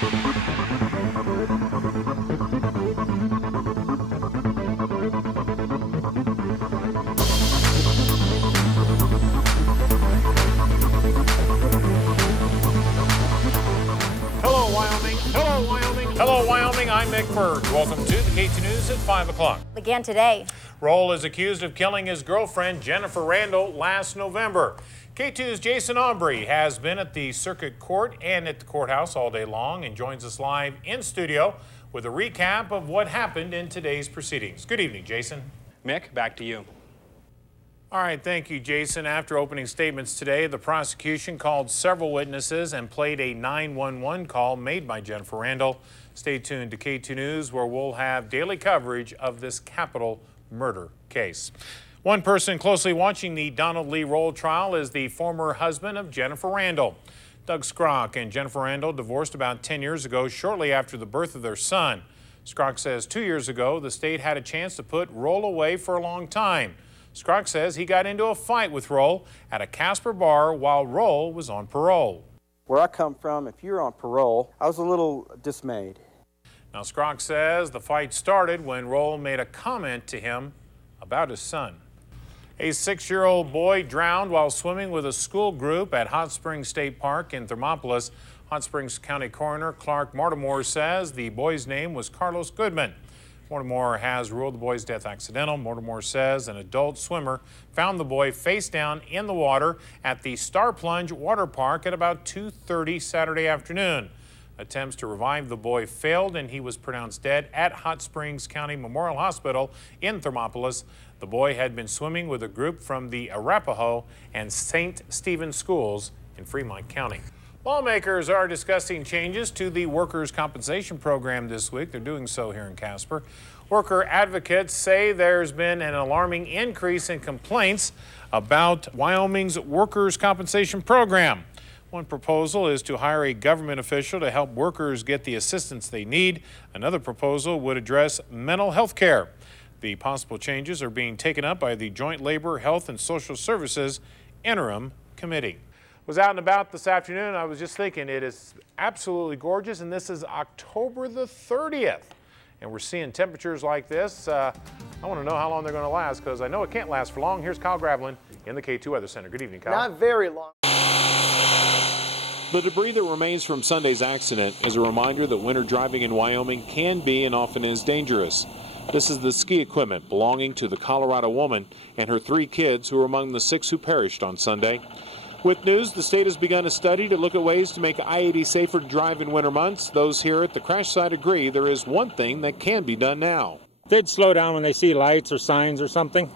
Hello, Wyoming. I'm Mick Birge. Welcome to the K2 News at 5 o'clock. Again today. Roll is accused of killing his girlfriend, Jennifer Randall, last November. K2's Jason Aubrey has been at the circuit court and at the courthouse all day long and joins us live in studio with a recap of what happened in today's proceedings. Good evening, Jason. Mick, back to you. All right, thank you, Jason. After opening statements today, the prosecution called several witnesses and played a 911 call made by Jennifer Randall. Stay tuned to K2 News, where we'll have daily coverage of this capital murder case. One person closely watching the Donald Lee Roll trial is the former husband of Jennifer Randall. Doug Skrock and Jennifer Randall divorced about 10 years ago, shortly after the birth of their son. Skrock says 2 years ago, the state had a chance to put Roll away for a long time. Skrock says he got into a fight with Roll at a Casper bar while Roll was on parole. Where I come from, if you're on parole, I was a little dismayed. Now, Skrock says the fight started when Roll made a comment to him about his son. A 6-year-old boy drowned while swimming with a school group at Hot Springs State Park in Thermopolis. Hot Springs County Coroner Clark Mortimore says the boy's name was Carlos Goodman. Mortimore has ruled the boy's death accidental. Mortimore says an adult swimmer found the boy face down in the water at the Star Plunge Water Park at about 2:30 Saturday afternoon. Attempts to revive the boy failed and he was pronounced dead at Hot Springs County Memorial Hospital in Thermopolis. The boy had been swimming with a group from the Arapahoe and St. Stephen schools in Fremont County. Lawmakers are discussing changes to the workers' compensation program this week. They're doing so here in Casper. Worker advocates say there's been an alarming increase in complaints about Wyoming's workers' compensation program. One proposal is to hire a government official to help workers get the assistance they need. Another proposal would address mental health care. The possible changes are being taken up by the Joint Labor, Health, and Social Services Interim Committee. Was out and about this afternoon. I was just thinking it is absolutely gorgeous, and this is October the 30th. And we're seeing temperatures like this. I want to know how long they're going to last, because I know it can't last for long. Here's Kyle Gravelin in the K2 Weather Center. Good evening, Kyle. Not very long. The debris that remains from Sunday's accident is a reminder that winter driving in Wyoming can be and often is dangerous. This is the ski equipment belonging to the Colorado woman and her 3 kids, who were among the 6 who perished on Sunday. With news, the state has begun a study to look at ways to make I-80 safer to drive in winter months. Those here at the crash site agree there is one thing that can be done now. They'd slow down when they see lights or signs or something.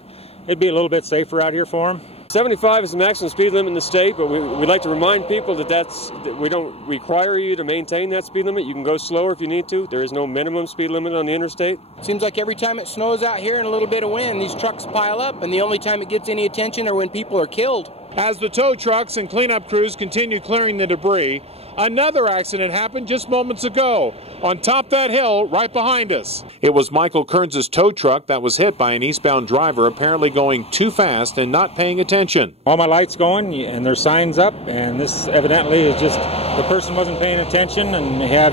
It'd be a little bit safer out here for them. 75 is the maximum speed limit in the state, but we'd like to remind people that we don't require you to maintain that speed limit. You can go slower if you need to. There is no minimum speed limit on the interstate. Seems like every time it snows out here and a little bit of wind, these trucks pile up, and the only time it gets any attention are when people are killed. As the tow trucks and cleanup crews continue clearing the debris, another accident happened just moments ago on top that hill right behind us. It was Michael Kearns' tow truck that was hit by an eastbound driver apparently going too fast and not paying attention. All my lights going and there's signs up, and this evidently is just the person wasn't paying attention and he had,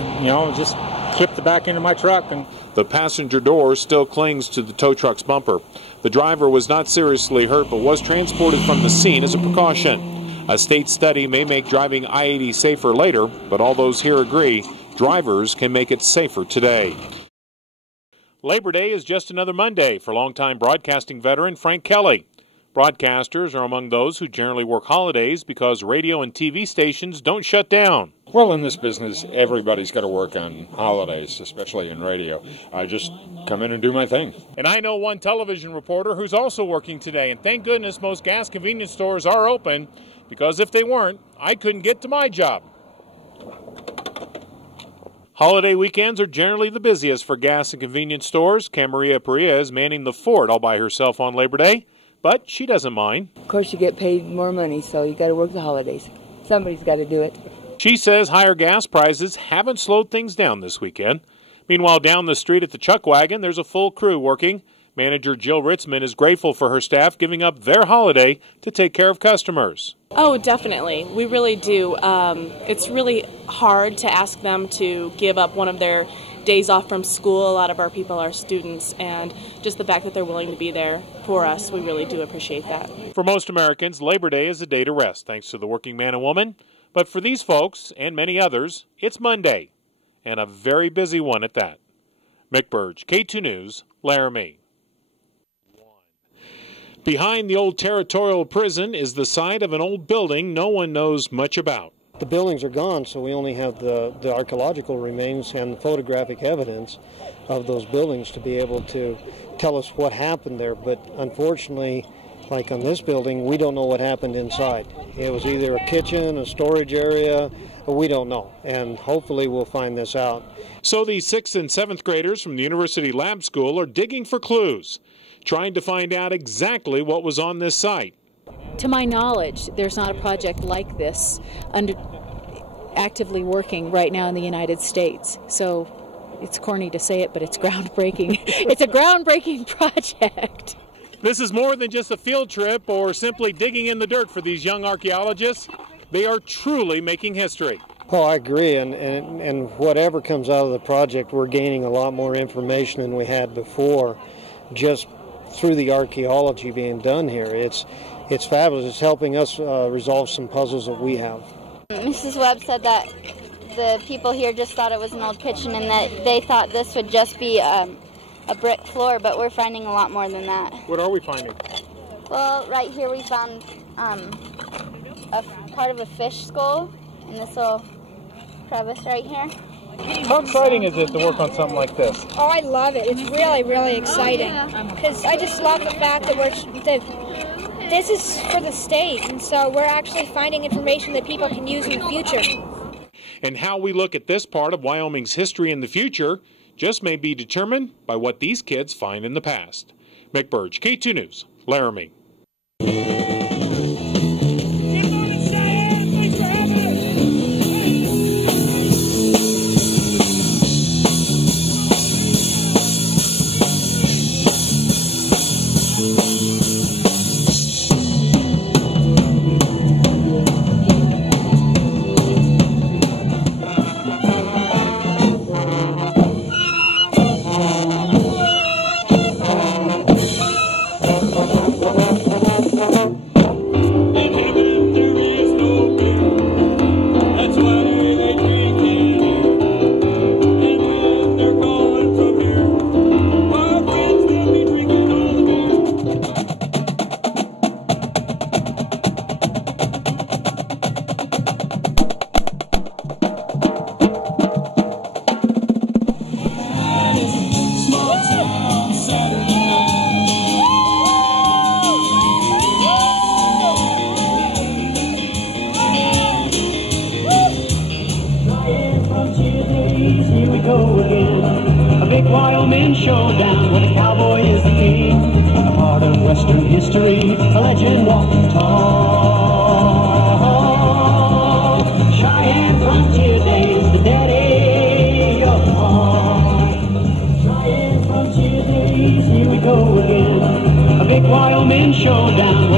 just clipped the back end of my truck. And the passenger door still clings to the tow truck's bumper. The driver was not seriously hurt but was transported from the scene as a precaution. A state study may make driving I-80 safer later, but all those here agree drivers can make it safer today. Labor Day is just another Monday for longtime broadcasting veteran Frank Kelly. Broadcasters are among those who generally work holidays because radio and TV stations don't shut down. Well, in this business, everybody's got to work on holidays, especially in radio. I just come in and do my thing. And I know one television reporter who's also working today, and thank goodness most gas convenience stores are open, because if they weren't, I couldn't get to my job. Holiday weekends are generally the busiest for gas and convenience stores. Camaria Perea is manning the fort all by herself on Labor Day, but she doesn't mind. Of course, you get paid more money, so you got to work the holidays. Somebody's got to do it. She says higher gas prices haven't slowed things down this weekend. Meanwhile, down the street at the Chuck Wagon, there's a full crew working. Manager Jill Ritzman is grateful for her staff giving up their holiday to take care of customers. Oh, definitely. We really do. It's really hard to ask them to give up one of their days off from school. A lot of our people are students, and just the fact that they're willing to be there for us, we really do appreciate that. For most Americans, Labor Day is a day to rest, thanks to the working man and woman. But for these folks, and many others, it's Monday, and a very busy one at that. Mick Birge, K2 News, Laramie. Behind the old territorial prison is the site of an old building no one knows much about. The buildings are gone, so we only have the archaeological remains and the photographic evidence of those buildings to be able to tell us what happened there. But unfortunately, like on this building, we don't know what happened inside. It was either a kitchen, a storage area, we don't know, and hopefully we'll find this out. So these 6th and 7th graders from the University Lab School are digging for clues, trying to find out exactly what was on this site. To my knowledge, there's not a project like this actively working right now in the United States. So it's corny to say it, but it's groundbreaking. It's a groundbreaking project. This is more than just a field trip or simply digging in the dirt for these young archaeologists. They are truly making history. Oh, I agree, and whatever comes out of the project, we're gaining a lot more information than we had before, just through the archaeology being done here. It's fabulous. It's helping us resolve some puzzles that we have. Mrs. Webb said that the people here just thought it was an old kitchen and that they thought this would just be a brick floor, but we're finding a lot more than that. What are we finding? Well, right here we found a part of a fish skull in this little crevice right here. How exciting is it to work on something like this? Oh, I love it. It's really, really exciting. Because I just love the fact that this is for the state, and so we're actually finding information that people can use in the future. And how we look at this part of Wyoming's history in the future just may be determined by what these kids find in the past. Mick Birge, K2 News, Laramie. Here we go again, a big Wyoming showdown where the cowboy is the king, a part of Western history, a legend walking tall. Cheyenne frontier days, the daddy of all. Cheyenne frontier days, here we go again, a big Wyoming showdown